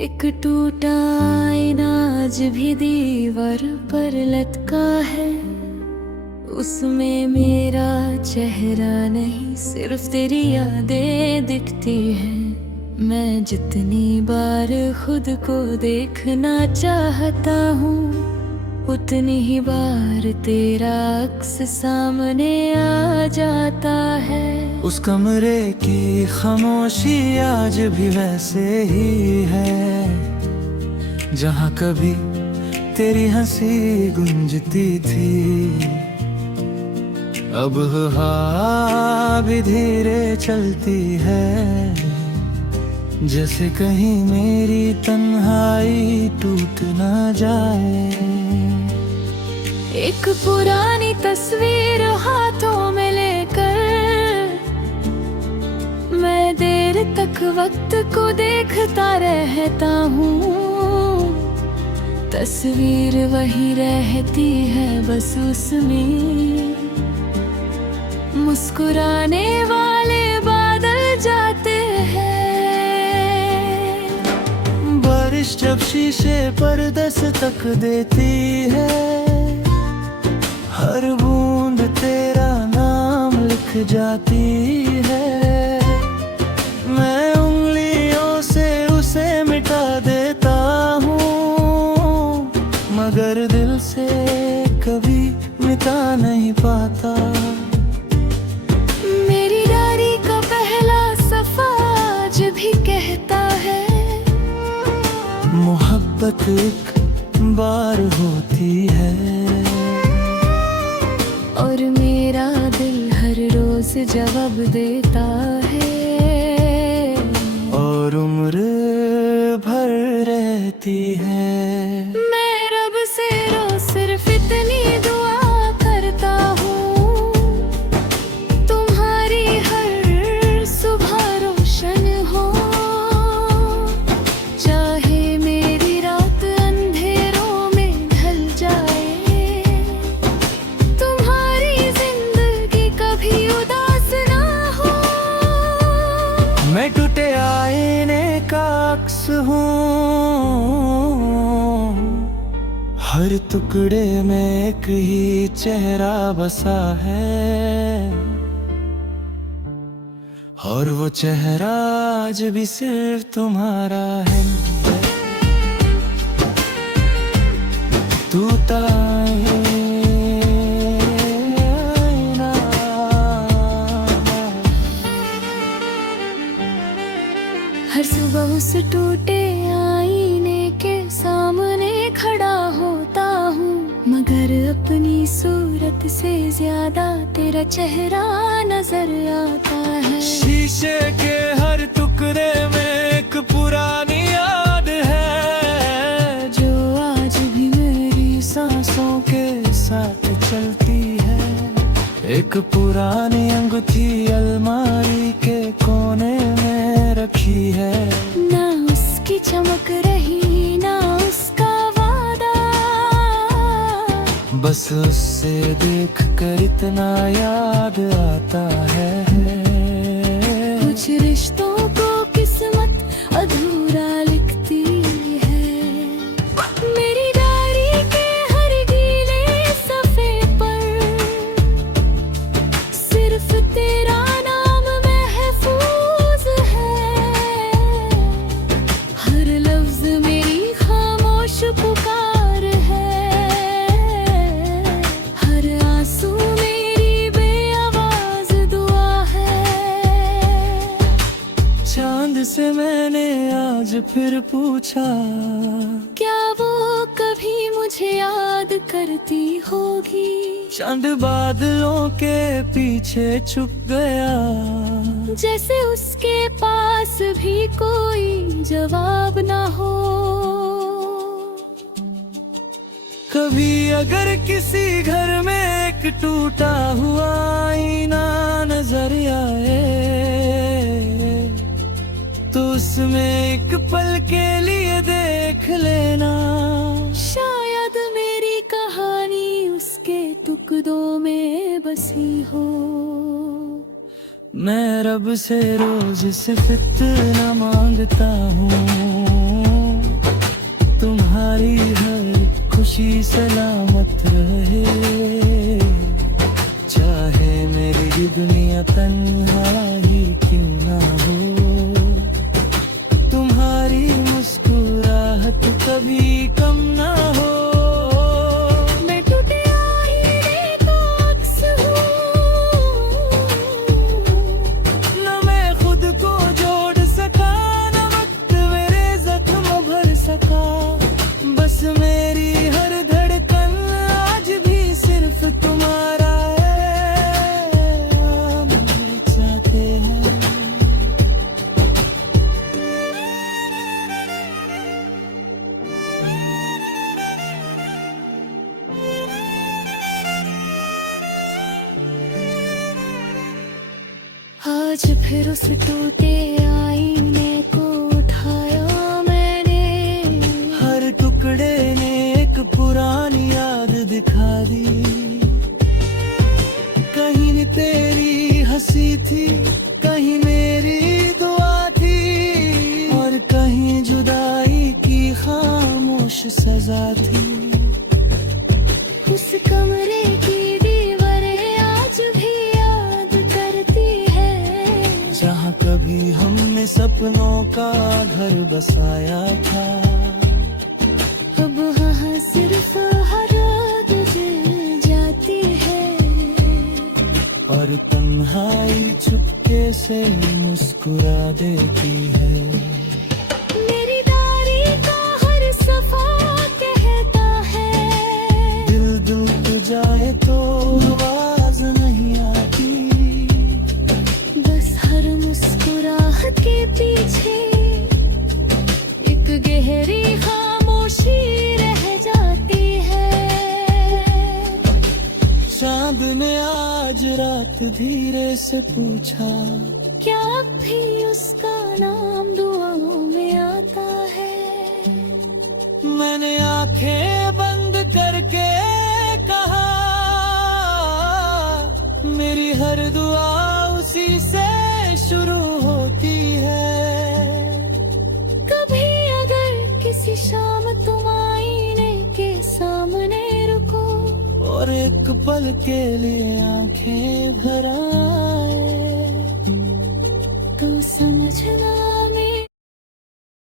एक टूटा आईना आज भी दीवार पर लटका है। उसमें मेरा चेहरा नहीं, सिर्फ तेरी यादें दिखती हैं। मैं जितनी बार खुद को देखना चाहता हूँ, उतनी ही बार तेरा अक्स सामने आ जाता है। उस कमरे की खामोशी आज भी वैसे ही है, जहाँ कभी तेरी हंसी गूंजती थी। अब हवा भी धीरे चलती है, जैसे कहीं मेरी तन्हाई टूट ना जाए। एक पुरानी तस्वीर हाथों में लेकर मैं देर तक वक्त को देखता रहता हूँ। तस्वीर वही रहती है, बस उसमें मुस्कुराने वाले बादल जाते हैं। बारिश जब शीशे पर दस्तक देती है, हर बूंद तेरा नाम लिख जाती है। मैं उंगलियों से उसे मिटा देता हूँ, मगर दिल से कभी मिटा नहीं पाता। मेरी डायरी का पहला सफा आज भी कहता है, मोहब्बत एक बार होती है। और मेरा दिल हर रोज जवाब देता है, और उम्र भर रहती है। मैं रब से रोज सिर्फ इतनी दुआ करता हूँ, तुम्हारी हर सुबह रोशन हो। चाहे मेरी रात अंधेरों में ढल जाए, तुम्हारी जिंदगी कभी उदास ना हो। मैं टूटे आईने का अक्स हूँ, हर टुकड़े में एक ही चेहरा बसा है। और वो चेहरा आज भी सिर्फ तुम्हारा है। टूटा आईना, हर सुबह उस टूटे आईने के सामने खड़ा होता हूँ, मगर अपनी सूरत से ज्यादा तेरा चेहरा नजर आता है। शीशे के हर टुकड़े में एक पुरानी याद है, जो आज भी मेरी सांसों के साथ चलती है। एक पुरानी अंगूठी अलमारी के कोने में रखी है, ना उसकी चमक रही ना उसका वादा। बस उससे देख कर इतना याद आता है, कुछ रिश्तों को किस्मत अधूरा लिखती है। मेरी डायरी के हर गीले सफ़े पर सिर्फ तेरा नाम महफूज है। हर लफ्ज मेरी खामोश पुकार है, हर आंसू मेरी बेआवाज दुआ है। चांद से मैंने आज फिर पूछा, क्या वो कभी मुझे याद करती होगी? चांद बादलों के पीछे छुप गया, जैसे उसके पास भी कोई जवाब ना हो। कभी अगर किसी घर में एक टूटा हुआ आईना नजर आए, तो उसमें एक पल के लिए देख लेना। शायद मेरी कहानी उसके टुकड़ों में बसी हो। मैं रब से रोज सिर्फ इतना मांगता हूँ, तुम्हारी हर खुशी सलामत रहे, चाहे मेरी दुनिया तन्हा ही क्यों ना हो। तुम्हारी मुस्कुराहट कभी कम ना हो। मैं टूटे आईने का अक्स हूँ, न मैं खुद को जोड़ सका, न वक्त मेरे जख्म भर सका। बस मेरी हर धड़कन आज भी सिर्फ तुम्हारा है, हम चाहते हैं। आज फिर उस टूटे आईने को उठाया मैंने। हर टुकड़े ने एक पुरानी याद दिखा दी। कहीं तेरी हंसी थी, कहीं मेरी दुआ थी, और कहीं जुदाई की खामोश सजा थी। उस कमरे की दीवारें आज भी याद करती है, जहाँ कभी हमने सपनों का घर बसाया था। अब वहाँ सिर्फ हर रात जल जाती है, और तन्हाई चुपके से मुस्कुरा देती है। मेरी डायरी का हर सफा कहता है, दिल टूट जाए तो आवाज नहीं आती। बस हर मुस्कुराहट के पीछे एक गहरी खामोशी रह जाती है। चांद ने आज रात धीरे से पूछा, क्या अब भी उसका नाम दुआओं में आता है? मैंने आंखें बंद करके कहा, मेरी हर दुआ उसी से शुरू होती है। कभी अगर किसी शाम तुम आईने के सामने रुको, और एक पल के लिए आंखें भर आए।